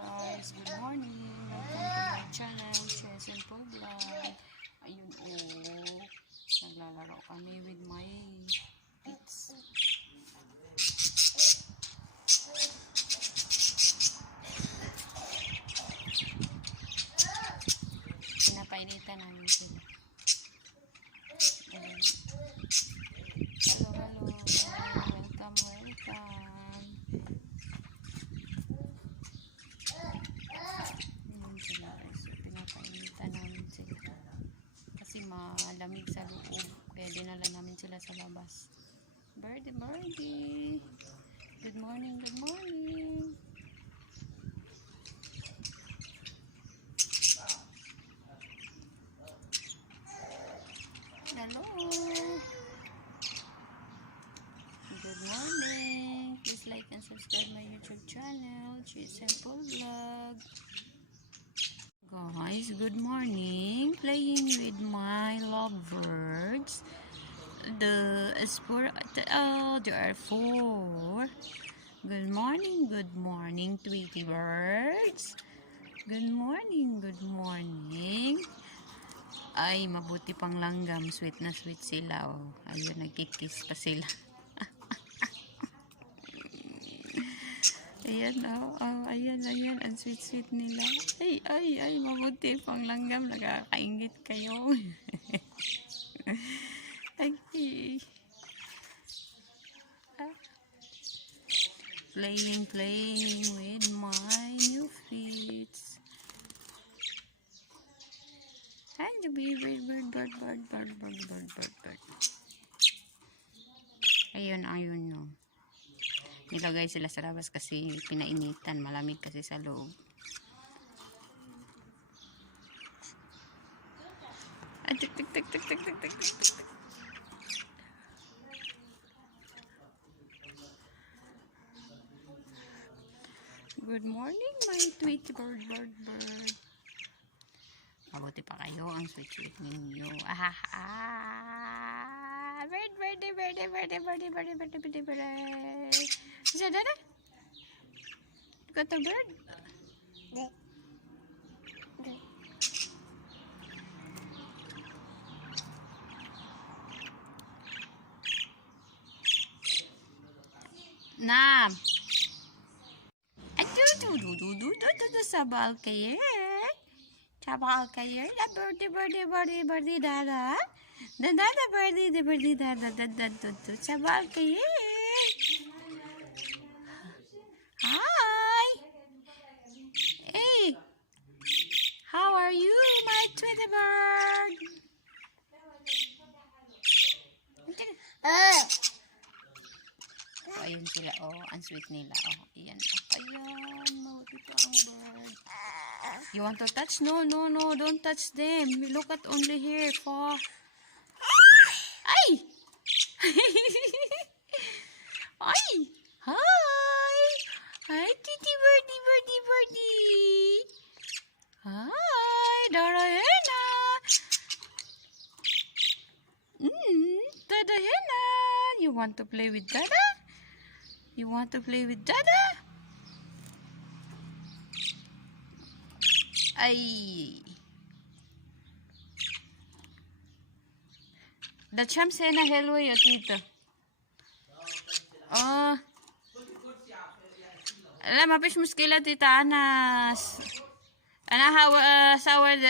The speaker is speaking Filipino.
guys, good morning. Welcome to my channel, Chess and Paul Vlog. Ayun naglalaro kami with my kids. Pinapainitan namin sila. Ayun. Hello. Welcome. Pinapainitan namin sila kasi malamig sa loob, kaya dinala namin sila sa labas. Birdie, good morning. Hello, good morning. Please like and subscribe my YouTube channel, Chess and Paul Vlog. Guys, good morning. Playing with my lovebirds. There are 4. Good morning, Tweety birds. Good morning. Ay, mabuti pang langgam. Sweet na sweet sila. Oh. Ayun, nagkikiss pa sila. Ayan, ayan, ang sweet nila. Ay, mabuti pang langgam, nakakaingit kayo. Ay. Playing with my new feet. Hi, the bird. Ayun, no. Nilagay sila sa labas kasi pinainitan, malamig kasi sa loob. Ay, tik. Good morning, my sweet bird. Mabuti pa kayo, ang sweet ninyo. Bird. Is that it? You got the bird? Nam. Sabal kayer. La birdie dada. The birdie dada. Sabal kayer. Hi. Hey. How are you, my Tweety bird? Ayun sila, ang sweet nila. Ayan, mabuti pa ang bird. You want to touch? No, don't touch them. Look at only here. Ay! Ay! Hi, Tweety birdie. Hi, Darahena. Dadahena. You want to play with Dada? Ay. The champ say na hello yo tito. Alam, mapish muskila tita Anas. Ana hawa sawad